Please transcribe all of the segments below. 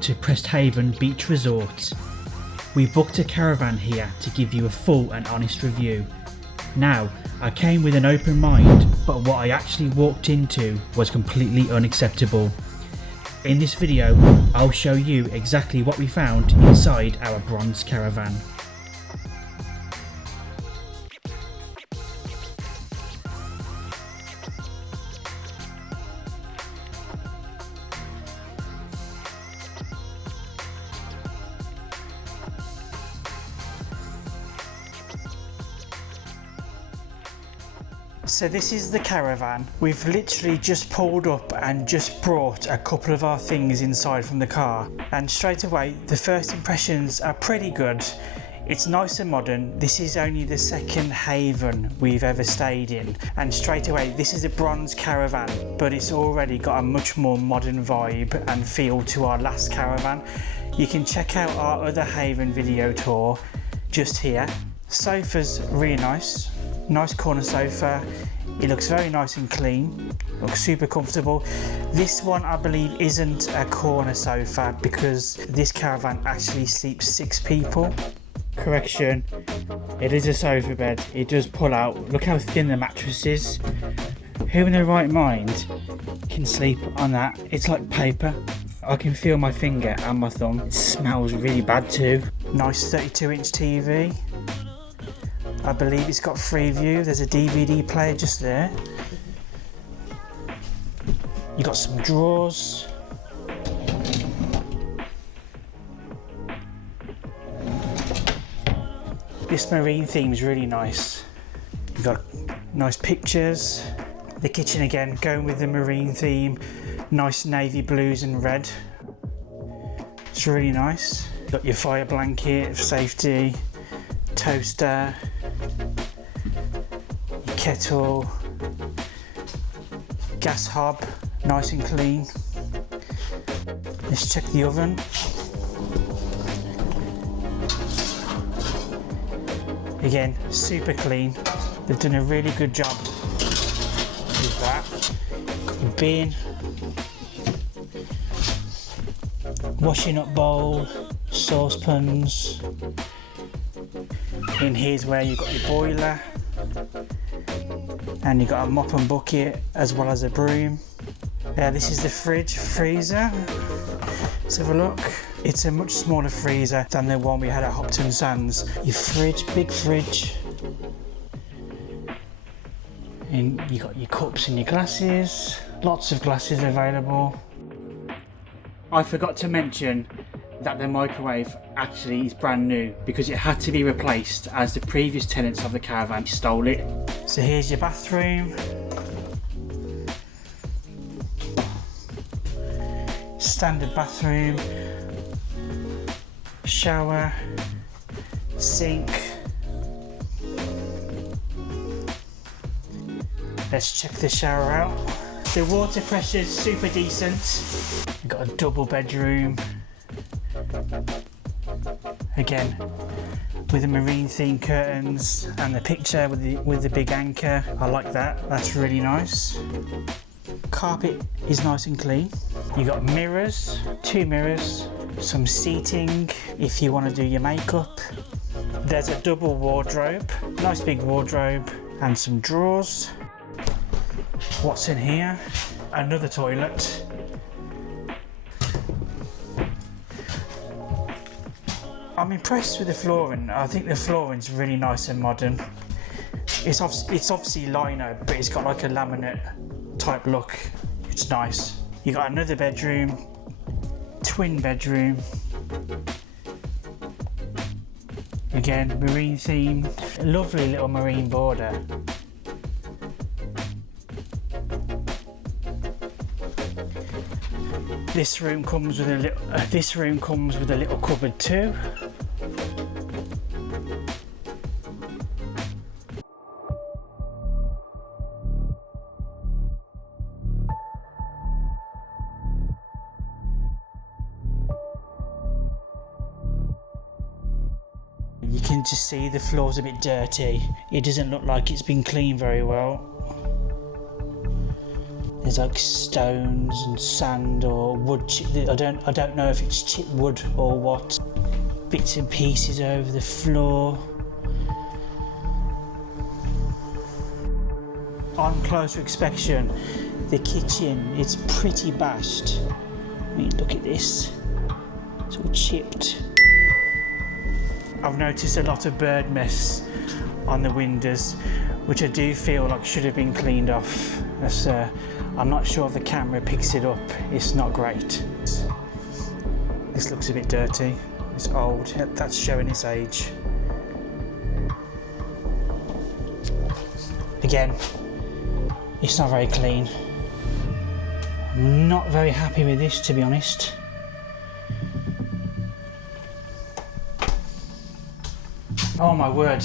to Presthaven Beach Resort. We booked a caravan here to give you a full and honest review. Now, I came with an open mind, but what I actually walked into was completely unacceptable. In this video, I'll show you exactly what we found inside our bronze caravan. So this is the caravan. We've literally just pulled up and just brought a couple of our things inside from the car, and straight away the first impressions are pretty good. It's nice and modern. This is only the second haven we've ever stayed in, and straight away this is a bronze caravan, but it's already got a much more modern vibe and feel to our last caravan. You can check out our other haven video tour just here. Sofa's really nice. Nice corner sofa. It looks very nice and clean, looks super comfortable. This one I believe isn't a corner sofa because this caravan actually sleeps 6 people. Correction, it is a sofa bed. It does pull out. Look how thin the mattress is. Who in their right mind can sleep on that? It's like paper. I can feel my finger and my thumb. It smells really bad too. Nice 32-inch TV. I believe it's got Freeview. There's a DVD player just there. You got some drawers. This marine theme is really nice. You've got nice pictures. The kitchen again, going with the marine theme. Nice navy blues and red. It's really nice. You've got your fire blanket for safety. Toaster. Kettle, gas hob, nice and clean. Let's check the oven. Again, super clean. They've done a really good job with that. Bin, washing up bowl, saucepans. In here's where you've got your boiler. And you've got a mop and bucket as well as a broom. This is the freezer. Let's have a look. It's a much smaller freezer than the one we had at Hopton Sands. Your fridge, big fridge. And you got your cups and your glasses. Lots of glasses available. I forgot to mention that the microwave actually is brand new because it had to be replaced as the previous tenants of the caravan stole it. So here's your bathroom. Standard bathroom. Shower. Sink. Let's check the shower out. The water pressure's super decent. You've got a double bedroom. Again, with the marine theme curtains and the picture with the big anchor. I like that. That's really nice. Carpet is nice and clean. You got mirrors, 2 mirrors, some seating if you want to do your makeup. There's a double wardrobe, nice big wardrobe, and some drawers. What's in here? Another toilet. I'm impressed with the flooring. I think the flooring's really nice and modern. It's obviously lino, but it's got like a laminate type look. It's nice. You got another bedroom, twin bedroom. Again, marine theme. Lovely little marine border. This room comes with a little cupboard too. You can just see the floor's a bit dirty. It doesn't look like it's been cleaned very well. There's like stones and sand or wood chip. I don't know if it's chipped wood or what. Bits and pieces over the floor. On closer inspection, the kitchen, it's pretty bashed. I mean, look at this. It's all chipped. I've noticed a lot of bird mess on the windows, which I do feel like should have been cleaned off. I'm not sure if the camera picks it up. It's not great. This looks a bit dirty. It's old. That's showing its age. Again, it's not very clean. I'm not very happy with this, to be honest. Oh my word.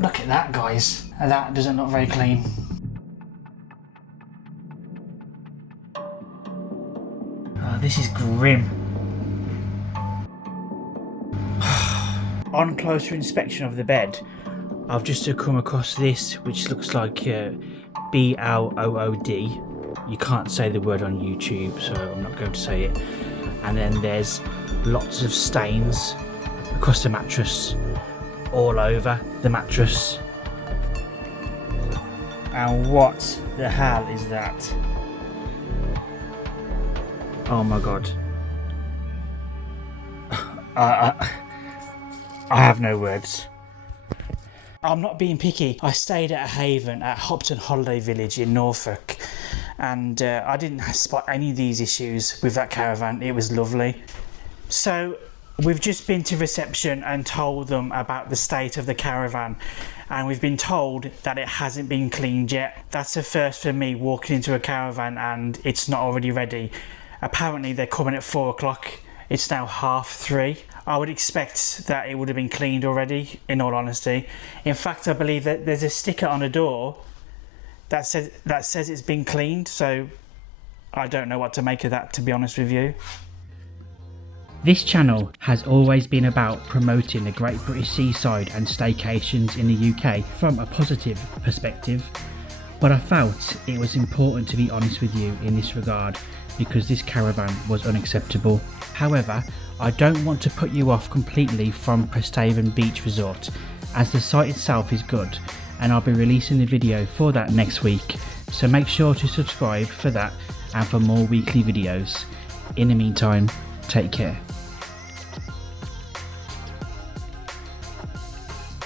Look at that, guys. That doesn't look very clean. Oh, this is grim. On closer inspection of the bed, I've just come across this, which looks like B-L-O-O-D. You can't say the word on YouTube, so I'm not going to say it. And then there's lots of stains across the mattress, all over the mattress. And what the hell is that? Oh my god. I have no words. I'm not being picky. I stayed at a haven at Hopton Holiday Village in Norfolk, and I didn't spot any of these issues with that caravan. It was lovely. So we've just been to reception and told them about the state of the caravan, and we've been told that it hasn't been cleaned yet. That's a first for me, walking into a caravan and it's not already ready. Apparently they're coming at 4 o'clock. It's now 3:30. I would expect that it would have been cleaned already, in all honesty. In fact, I believe that there's a sticker on the door that says it's been cleaned, so I don't know what to make of that, to be honest with you. This channel has always been about promoting the Great British Seaside and staycations in the UK from a positive perspective, but I felt it was important to be honest with you in this regard because this caravan was unacceptable. However, I don't want to put you off completely from Presthaven Beach Resort, as the site itself is good, and I'll be releasing the video for that next week, so make sure to subscribe for that and for more weekly videos. In the meantime, take care.